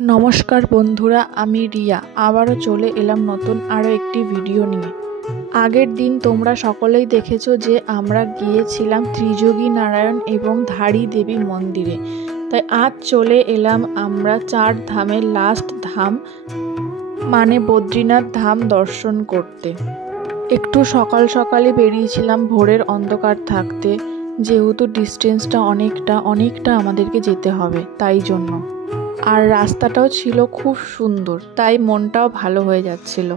নমস্কার বন্ধুরা, আমি রিয়া আবারও চলে এলাম নতুন আরও একটি ভিডিও নিয়ে। আগের দিন তোমরা সকলেই দেখেছো যে আমরা গিয়েছিলাম ত্রিযোগী নারায়ণ এবং ধারী দেবী মন্দিরে। তাই আজ চলে এলাম আমরা 4 ধামের লাস্ট ধাম মানে বদ্রীনাথ ধাম দর্শন করতে। একটু সকাল সকালে বেরিয়েছিলাম ভোরের অন্ধকার থাকতে, যেহেতু ডিস্টেন্সটা অনেকটা আমাদেরকে যেতে হবে তাই জন্য। আর রাস্তাটাও ছিল খুব সুন্দর, তাই মনটাও ভালো হয়ে যাচ্ছিল।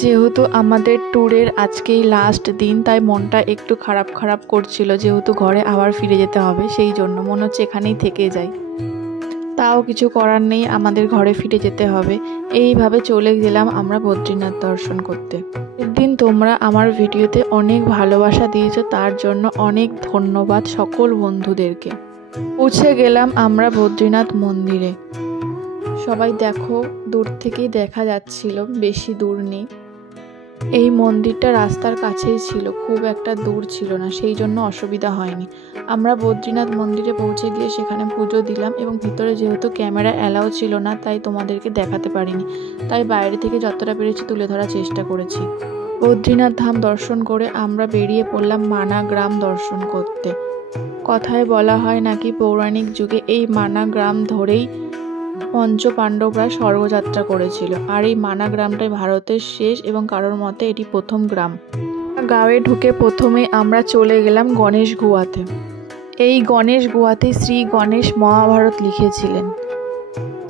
যেহেতু আমাদের ট্যুরের আজকেই লাস্ট দিন, তাই মনটা একটু খারাপ করছিল, যেহেতু ঘরে আবার ফিরে যেতে হবে, সেই জন্য মনে হচ্ছে এখানেই থেকে যাই। তাও কিছু করার নেই, আমাদের ঘরে ফিরে যেতে হবে। এইভাবে চলে গেলাম আমরা বদ্রীনাথ দর্শন করতে। একদিন তোমরা আমার ভিডিওতে অনেক ভালোবাসা দিয়েছো, তার জন্য অনেক ধন্যবাদ সকল বন্ধুদেরকে। পৌঁছে গেলাম আমরা বদ্রীনাথ মন্দিরে। সবাই দেখো, দূর থেকেই দেখা যাচ্ছিল, বেশি দূর নেই। এই মন্দিরটা রাস্তার কাছেই ছিল, খুব একটা দূর ছিল না, সেই জন্য অসুবিধা হয়নি। আমরা বদ্রীনাথ মন্দিরে পৌঁছে গিয়ে সেখানে পুজো দিলাম এবং ভিতরে যেহেতু ক্যামেরা অ্যালাউ ছিল না, তাই তোমাদেরকে দেখাতে পারিনি। তাই বাইরে থেকে যতটা পেরেছি তুলে ধরার চেষ্টা করেছি। বদ্রীনাথ ধাম দর্শন করে আমরা বেরিয়ে পড়লাম মানা গ্রাম দর্শন করতে। কথায় বলা হয় নাকি পৌরাণিক যুগে এই মানা গ্রাম ধরেই পঞ্চ পাণ্ডবরা স্বর্গযাত্রা করেছিল। আর এই মানা গ্রামটাই ভারতের শেষ এবং কারোর মতে এটি প্রথম গ্রাম। গাঁয়ে ঢুকে প্রথমে আমরা চলে গেলাম গণেশ গুহাতে। এই গণেশ গুহাতে শ্রী গণেশ মহাভারত লিখেছিলেন।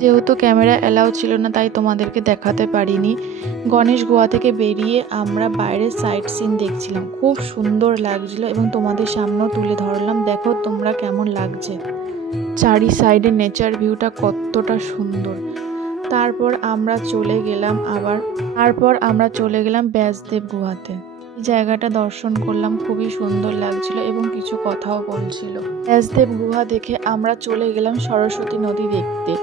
যেহেতু ক্যামেরা অ্যালাউ ছিল না, তাই তোমাদেরকে দেখাতে পারিনি। গণেশ গুহা থেকে বেরিয়ে আমরা বাইরের সাইট সিন দেখছিলাম, খুব সুন্দর লাগছিল এবং তোমাদের সামনেও তুলে ধরলাম। দেখো তোমরা কেমন লাগছে, চারি সাইডে নেচার ভিউটা কতটা সুন্দর। তারপর আমরা চলে গেলাম ব্যাসদেব গুহাতে। এই জায়গাটা দর্শন করলাম, খুবই সুন্দর লাগছিল এবং কিছু কথাও বলছিল। ব্যাসদেব গুহা দেখে আমরা চলে গেলাম সরস্বতী নদী দেখতে।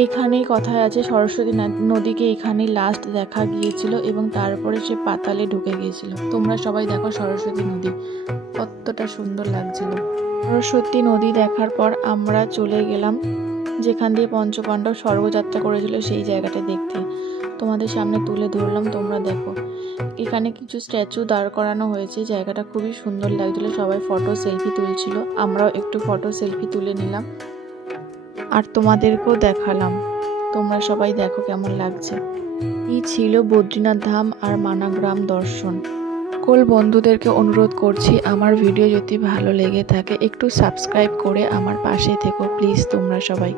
এইখানেই কথায় আছে সরস্বতী নদীকে এখানেই লাস্ট দেখা গিয়েছিল এবং তারপরে সে পাতালে ঢুকে গিয়েছিল। তোমরা সবাই দেখো সরস্বতী নদী কতটা সুন্দর লাগছিল। সরস্বতী নদী দেখার পর আমরা চলে গেলাম যেখান দিয়ে পঞ্চপাণ্ডব স্বর্গযাত্রা করেছিল সেই জায়গাটা দেখতে। তোমাদের সামনে তুলে ধরলাম, তোমরা দেখো। এখানে কিছু স্ট্যাচু দাঁড় করানো হয়েছে, জায়গাটা খুবই সুন্দর লাগছিল। সবাই ফটো সেলফি তুলছিল, আমরাও একটু ফটো সেলফি তুলে নিলাম আর তোমাদেরকেও দেখালাম। তোমরা সবাই দেখো কেমন লাগছে। এই ছিল বদ্রীনাথ ধাম আর মানা গ্রাম দর্শন। সকল বন্ধুদেরকে অনুরোধ করছি, আমার ভিডিও যদি ভালো লেগে থাকে একটু সাবস্ক্রাইব করে আমার পাশে থেকো প্লিজ তোমরা সবাই।